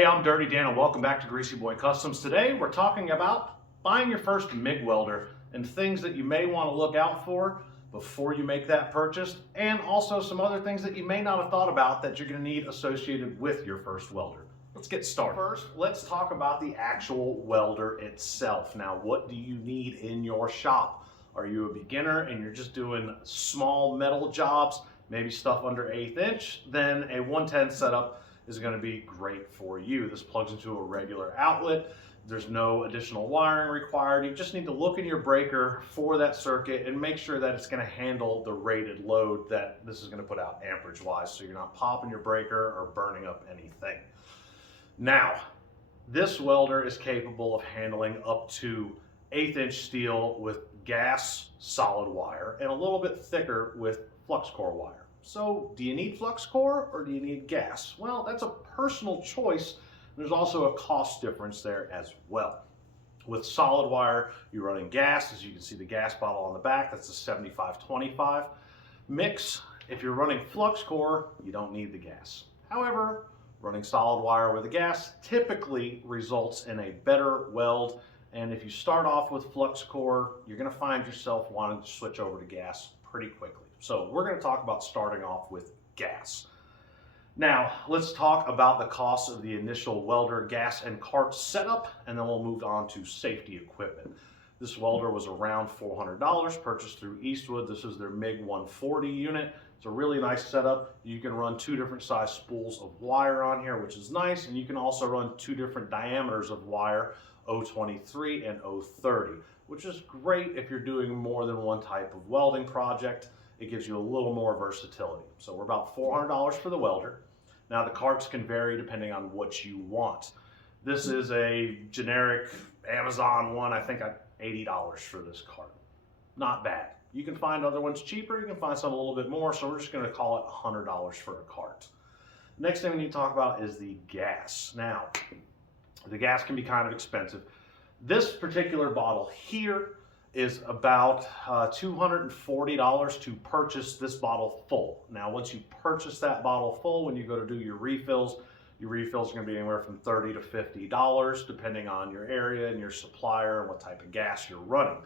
Hey, I'm Dirty Dan and welcome back to Greasy Boy Customs. Today we're talking about buying your first MIG welder and things that you may want to look out for before you make that purchase, and also some other things that you may not have thought about that you're going to need associated with your first welder. Let's get started. First, let's talk about the actual welder itself. Now, what do you need in your shop? Are you a beginner and you're just doing small metal jobs, maybe stuff under 1/8 inch? Then a 110 setup is going to be great for you. This plugs into a regular outlet. There's no additional wiring required. You just need to look in your breaker for that circuit and make sure that it's going to handle the rated load that this is going to put out amperage wise, so you're not popping your breaker or burning up anything. Now, this welder is capable of handling up to 1/8 inch steel with gas solid wire and a little bit thicker with flux core wire. So do you need flux core or do you need gas? Well, that's a personal choice. There's also a cost difference there as well. With solid wire, you're running gas. As you can see, the gas bottle on the back, that's a 75-25 mix. If you're running flux core, you don't need the gas. However, running solid wire with the gas typically results in a better weld. And if you start off with flux core, you're going to find yourself wanting to switch over to gas pretty quickly. So we're going to talk about starting off with gas. Now, let's talk about the cost of the initial welder, gas, and cart setup, and then we'll move on to safety equipment. This welder was around $400, purchased through Eastwood. This is their MIG 140 unit. It's a really nice setup. You can run 2 different size spools of wire on here, which is nice, and you can also run 2 different diameters of wire, 023 and 030, which is great if you're doing more than one type of welding project. It gives you a little more versatility. So we're about $400 for the welder. Now the carts can vary depending on what you want. This is a generic Amazon one. I think $80 for this cart. Not bad. You can find other ones cheaper. You can find some a little bit more. So we're just going to call it $100 for a cart. Next thing we need to talk about is the gas. Now, the gas can be kind of expensive. This particular bottle here is about $240 to purchase this bottle full. Now, once you purchase that bottle full, when you go to do your refills are going to be anywhere from $30 to $50, depending on your area and your supplier and what type of gas you're running.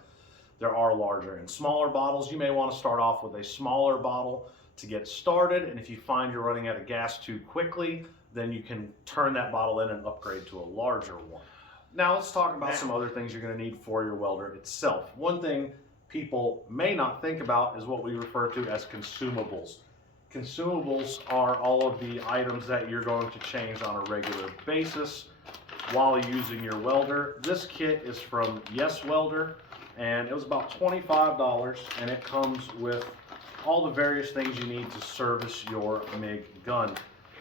There are larger and smaller bottles. You may want to start off with a smaller bottle to get started, and if you find you're running out of gas too quickly, then you can turn that bottle in and upgrade to a larger one. Now let's talk about some other things you're going to need for your welder itself. One thing people may not think about is what we refer to as consumables. Consumables are all of the items that you're going to change on a regular basis while using your welder. This kit is from Yes Welder, and it was about $25, and it comes with all the various things you need to service your MIG gun.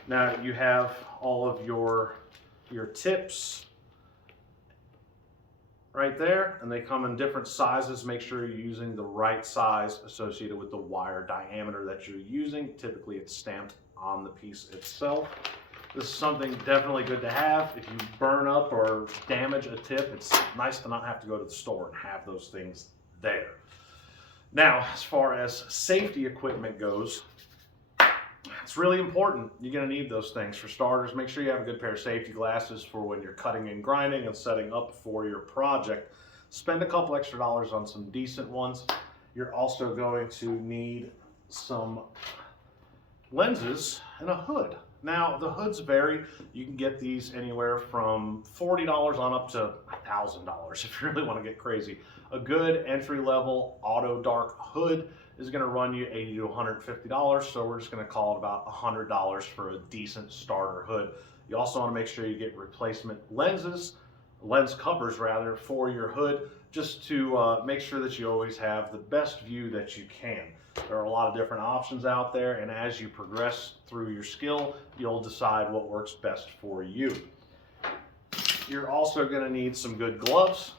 Now you have all of your tips right there, and they come in different sizes. Make sure you're using the right size associated with the wire diameter that you're using. Typically it's stamped on the piece itself. This is something definitely good to have. If you burn up or damage a tip, it's nice to not have to go to the store and have those things there. Now, as far as safety equipment goes, it's really important. You're going to need those things. For starters, make sure you have a good pair of safety glasses for when you're cutting and grinding and setting up for your project. Spend a couple extra dollars on some decent ones. You're also going to need some lenses and a hood. Now, the hoods vary. You can get these anywhere from $40 on up to $1,000 if you really want to get crazy. A good entry-level auto dark hood is going to run you $80 to $150, so we're just going to call it about $100 for a decent starter hood. You also want to make sure you get replacement lens covers rather, for your hood, just to make sure that you always have the best view that you can. There are a lot of different options out there, and as you progress through your skill, you'll decide what works best for you. You're also going to need some good gloves.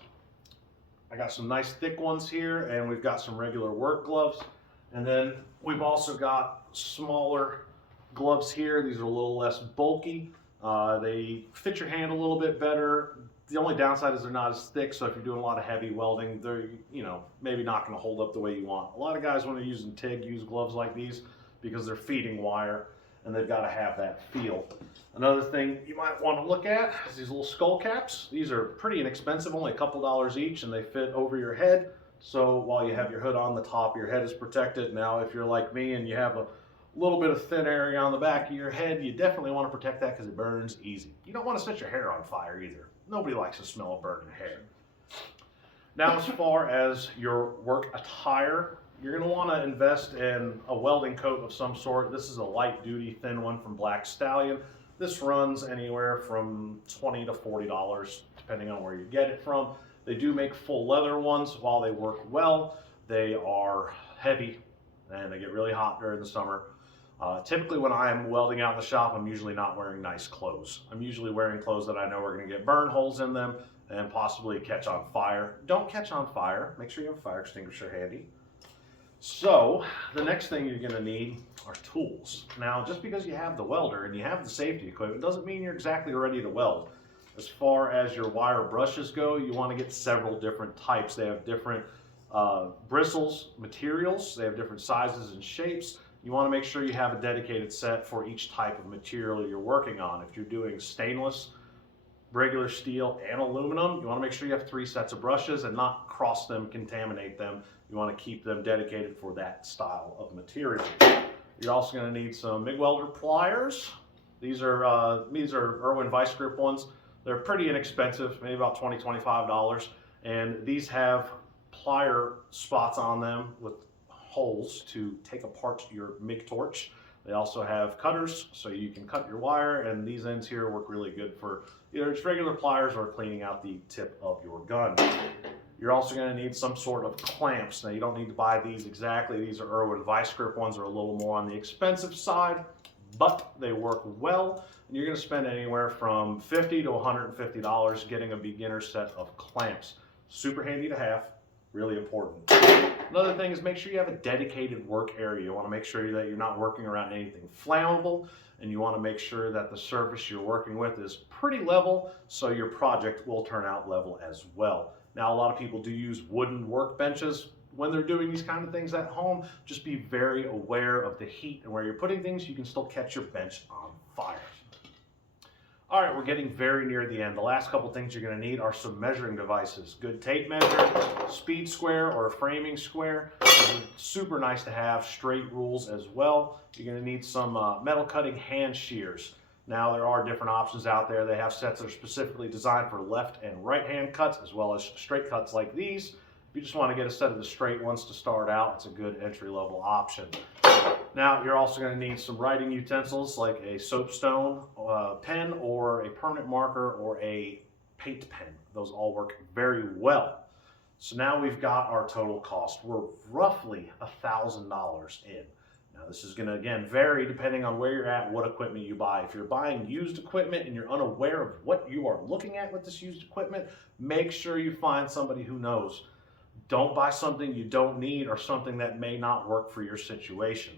I got some nice thick ones here, and we've got some regular work gloves. And then we've also got smaller gloves here. These are a little less bulky. They fit your hand a little bit better. The only downside is they're not as thick, so if you're doing a lot of heavy welding, they're, maybe not going to hold up the way you want. A lot of guys, when they're using TIG, use gloves like these because they're feeding wire, and they've got to have that feel. Another thing you might want to look at is these little skull caps. These are pretty inexpensive, only a couple dollars each, and they fit over your head. So while you have your hood on, the top of your head is protected. Now, if you're like me and you have a little bit of thin area on the back of your head, you definitely want to protect that because it burns easy. You don't want to set your hair on fire either. Nobody likes the smell of burning hair. Now, as far as your work attire, you're going to want to invest in a welding coat of some sort. This is a light duty thin one from Black Stallion. This runs anywhere from $20 to $40, depending on where you get it from. They do make full leather ones. While they work well, they are heavy and they get really hot during the summer. Typically when I'm welding out in the shop, I'm usually not wearing nice clothes. I'm usually wearing clothes that I know are going to get burn holes in them and possibly catch on fire. Don't catch on fire. Make sure you have a fire extinguisher handy. So the next thing you're going to need are tools. Now, just because you have the welder and you have the safety equipment doesn't mean you're exactly ready to weld. As far as your wire brushes go, you want to get several different types. They have different bristles, materials. They have different sizes and shapes. You want to make sure you have a dedicated set for each type of material you're working on. If you're doing stainless, regular steel, and aluminum, you want to make sure you have 3 sets of brushes and not cross them, contaminate them. You want to keep them dedicated for that style of material. You're also going to need some MIG welder pliers. These are Irwin Vice Grip ones. They're pretty inexpensive, maybe about $20, $25. And these have plier spots on them with holes to take apart your MIG torch. They also have cutters so you can cut your wire, and these ends here work really good for either just regular pliers or cleaning out the tip of your gun. You're also going to need some sort of clamps. Now, you don't need to buy these exactly. These are Irwin Vice Grip ones, are a little more on the expensive side, but they work well. And you're going to spend anywhere from $50 to $150 getting a beginner set of clamps. Super handy to have, really important. Another thing is make sure you have a dedicated work area. You want to make sure that you're not working around anything flammable, and you want to make sure that the surface you're working with is pretty level so your project will turn out level as well. Now, a lot of people do use wooden workbenches when they're doing these kind of things at home. Just be very aware of the heat, and where you're putting things, you can still catch your bench on fire. All right, we're getting very near the end. The last couple things you're going to need are some measuring devices. Good tape measure, speed square or a framing square. Super nice to have. Straight rules as well. You're going to need some metal cutting hand shears. Now, there are different options out there. They have sets that are specifically designed for left and right hand cuts, as well as straight cuts like these. If you just want to get a set of the straight ones to start out, it's a good entry-level option. Now, you're also going to need some writing utensils like a soapstone pen or a permanent marker or a paint pen. Those all work very well. So now we've got our total cost. We're roughly $1,000 in. Now, this is going to, again, vary depending on where you're at, what equipment you buy. If you're buying used equipment and you're unaware of what you are looking at with this used equipment, make sure you find somebody who knows. Don't buy something you don't need or something that may not work for your situation.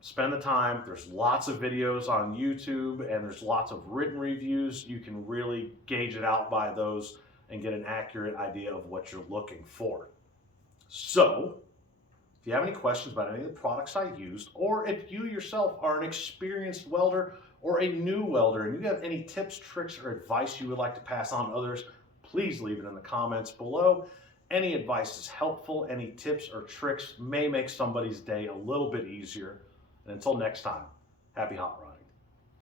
Spend the time. There's lots of videos on YouTube and there's lots of written reviews. You can really gauge it out by those and get an accurate idea of what you're looking for. So, if you have any questions about any of the products I used, or if you yourself are an experienced welder or a new welder and you have any tips, tricks, or advice you would like to pass on to others, please leave it in the comments below. Any advice is helpful. Any tips or tricks may make somebody's day a little bit easier. And until next time, happy hot rodding.